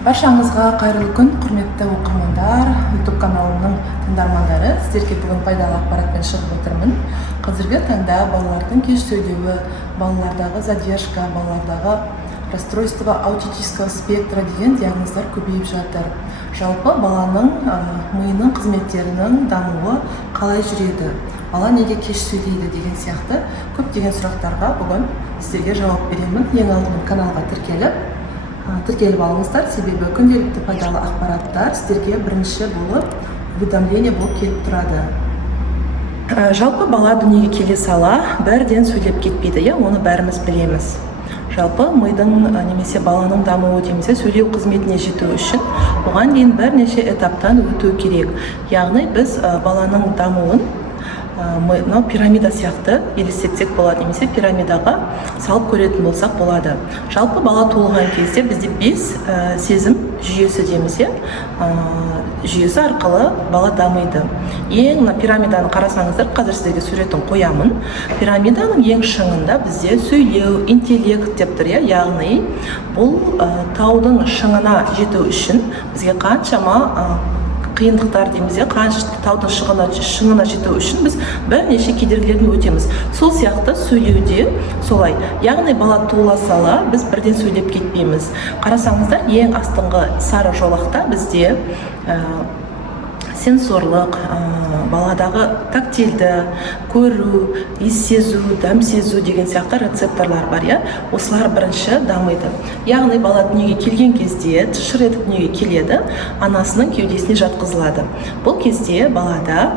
Баршаңызға қайырлы күн, құрметті оқырмандар, YouTube каналының тыңдармандары. Сіздерге бүгін пайдалы ақпаратпен шығып отырмын. Қазіргі таңда балалардың кеш сөйлеуі, балалардағы задержка, балалардағы расстройство аутистического спектра деген диагноздар көбейіп жатыр. Жалпы баланың миының қызметтерінің дамуы қалай жүреді? Бала неге кеш сөйлейді деген сияқты көптеген сұрақтарға бүгін сіздерге жауап беремін. Ең алдымен каналға тіркеліп алыңыздар, себебі күнделікті пайдалы ақпараттар сіздерге бірінші болып уведомление болып келіп тұрады. Жалпы бала дүниеге келе сала бірден сөйлеп кетпейді, оны бәріміз білеміз. Жалпы мидың немесе баланың дамуы немесе сөйлеу қызметіне жету үшін оған дейін бірнеше этаптан өту керек. Яғни біз баланың дамуын пирамида сияқты елестетсек болады, немесе пирамидаға салып көретін болсақ болады. Жалпы бала туылған кезде бізде 5 сезім жүйесі дейміз, жүйесі арқылы бала дамиды. Ең пирамиданы қарасаңыздар, қазір сіздерге суретін қоямын. Пирамиданың ең шыңында бізде сөйлеу, интеллект деп тұр, яғни бұл таудың шыңына жету үшін бізге қаншама қиындықтар дейміз, таудың шыңына жету үшін біз бірнеше кедергілерден өтеміз. Сол сияқты сөйлеуде солай. Яғни бала туыла сала біз бірден сөйлеп кетпейміз. Қарасаңыздар, ең астыңғы сары жолақта бізде сенсорлық, баладағы тактильді, көру, иіс сезу, дәм сезу деген сияқты рецепторлар бар, осылар бірінші дамиды. Яғни бала дүниеге келген кезде, шыр етіп дүниеге келеді, анасының кеудесіне жатқызылады. Бұл кезде балада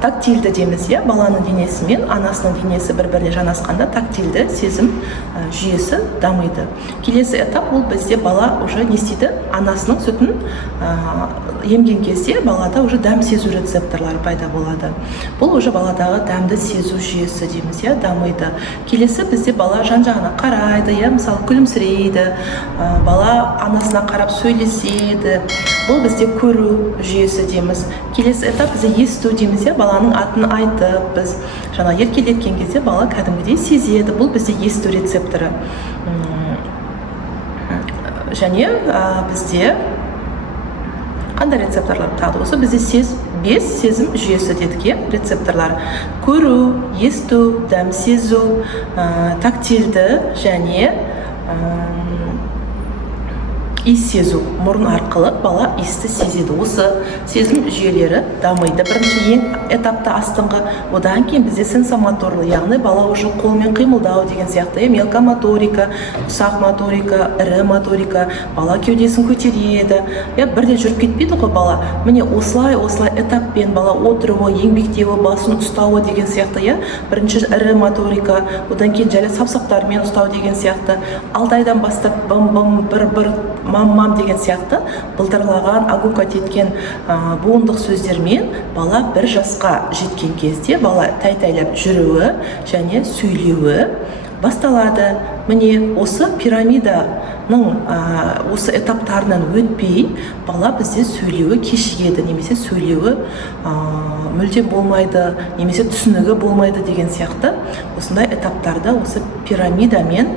тактильді дейміз, баланың денесі мен анасының денесі бір-біріне жанасқанда тактильді сезім жүйесі дамиды. Келесі этап ол бізде бала уже не істейді? Анасының сүтін емген кезде балада уже дәм сезу рецепторлары пайда болады. Бұл уже баладағы дәмді сезу жүйесі дейміз, дамиды. Келесі бізде бала жан-жағына қарайды, мысалы күлімсірейді, бала анасына қарап сөйлеседі. Бұл бізде көру жүйесі дейміз. Келесі этап бізде есту дейміз, баланың атын айтып, біз жаңа еркелеткен кезде бала кәдімгідей сезеді. Бұл бізде есту рецепторы. Және бізде қандай рецепторлар тағы осы бізде 5 сезім жүйесі дедік, рецепторлар: көру, есту, дәм сезу, тактильді және иіс сезу. Мұрын арқылы бала иісті сезеді. Осы сезім жүйелері дамиды. Бірінші ең этапта астыңғы, одан кейін бізде сенсомоторлы, яғни бала уже қолмен қимылдау деген сияқты, мелкомоторика, ұсақ моторика, ірі моторика, бала кеудесін көтереді. Бірден жүріп кетпейді ғой бала. Міне осылай этаппен бала отыруы, еңбектеуі, басын ұстауы деген сияқты, бірінші ірі моторика, одан кейін жайлы сапсақтармен ұстау деген сияқты, 6 айдан бастап бым-бым, бір-бір, мам-мам деген сияқты былдырлаған, агукат еткен буындық сөздермен бала 1 жасқа жеткен кезде бала тәй-тәйлап жүруі және сөйлеуі басталады. Міне осы пирамиданың осы этаптарынан өтпей бала бізде сөйлеуі кешігеді, немесе сөйлеуі мүлдем болмайды, немесе түсінігі болмайды деген сияқты осындай этаптарды осы пирамидамен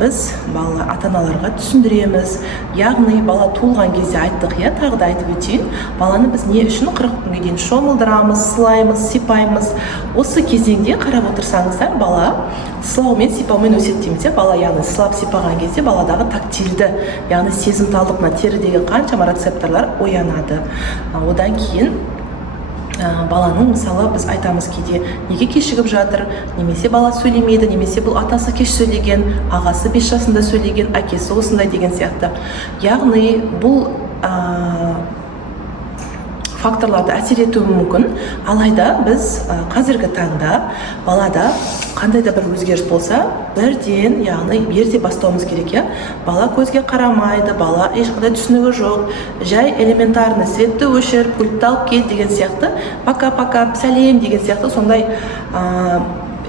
біз бала ата-аналарға түсіндіреміз. Яғни бала туылған кезде айттық, тағы да айтып өтейін, баланы біз не үшін 40 күнге дейін шомылдырамыз, сылаймыз, сипаймыз. Осы кезеңде қарап отырсаңыздар, бала сылаумен, сипаумен өседі дейміз. Бала яғни сылап сипаған кезде баладағы тактильді, яғни сезімталдық, терідегі қаншама рецепторлар оянады. Одан кейін баланың, мысалы, біз айтамыз кейде неге кешігіп жатыр, немесе бала сөйлемейді, немесе бұл атасы кеш сөйлеген, ағасы 5 жасында сөйлеген, әкесі осындай деген сияқты. Яғни бұл факторларды әсер етуі мүмкін. Алайда біз қазіргі таңда балада қандай да бір өзгеріс болса, бірден, яғни ерте бастауымыз керек. Бала көзге қарамайды, бала ешқандай түсінігі жоқ, жай элементарный светті өшір, пультті алып кел деген сияқты, пока-пока, сәлем деген сияқты, сондай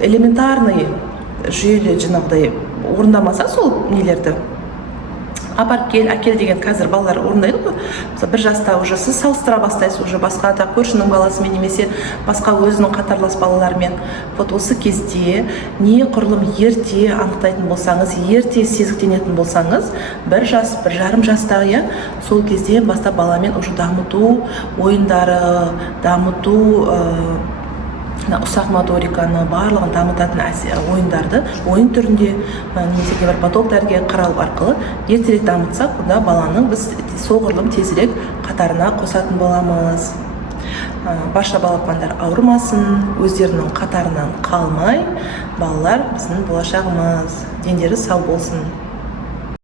элементарный жүйелі жаңағыдай орындамаса сол нелерді, апарып кел әкел деген қазір балалар орындайды ғой. Мысалы 1 жаста уже сіз салыстыра бастайсыз уже басқа да көршінің баласымен немесе басқа өзінің қатарлас балаларымен. Вот осы кезде не құрылым ерте анықтайтын болсаңыз, ерте сезіктенетін болсаңыз, 1 жас, 1,5 жастағы, иә, сол кезде бастап баламен уже дамыту ойындары, дамыту ұсақ моториканы барлығын дамытатын ойындарды ойын түрінде немесе невропатологтарға қаралу арқылы ертерек дамытсақ, онда баланың біз соғұрлым тезірек қатарына қосатын боламыз. Барша балапандар ауырмасын, өздерінің қатарынан қалмай, балалар біздің болашағымыз, дендері сау болсын.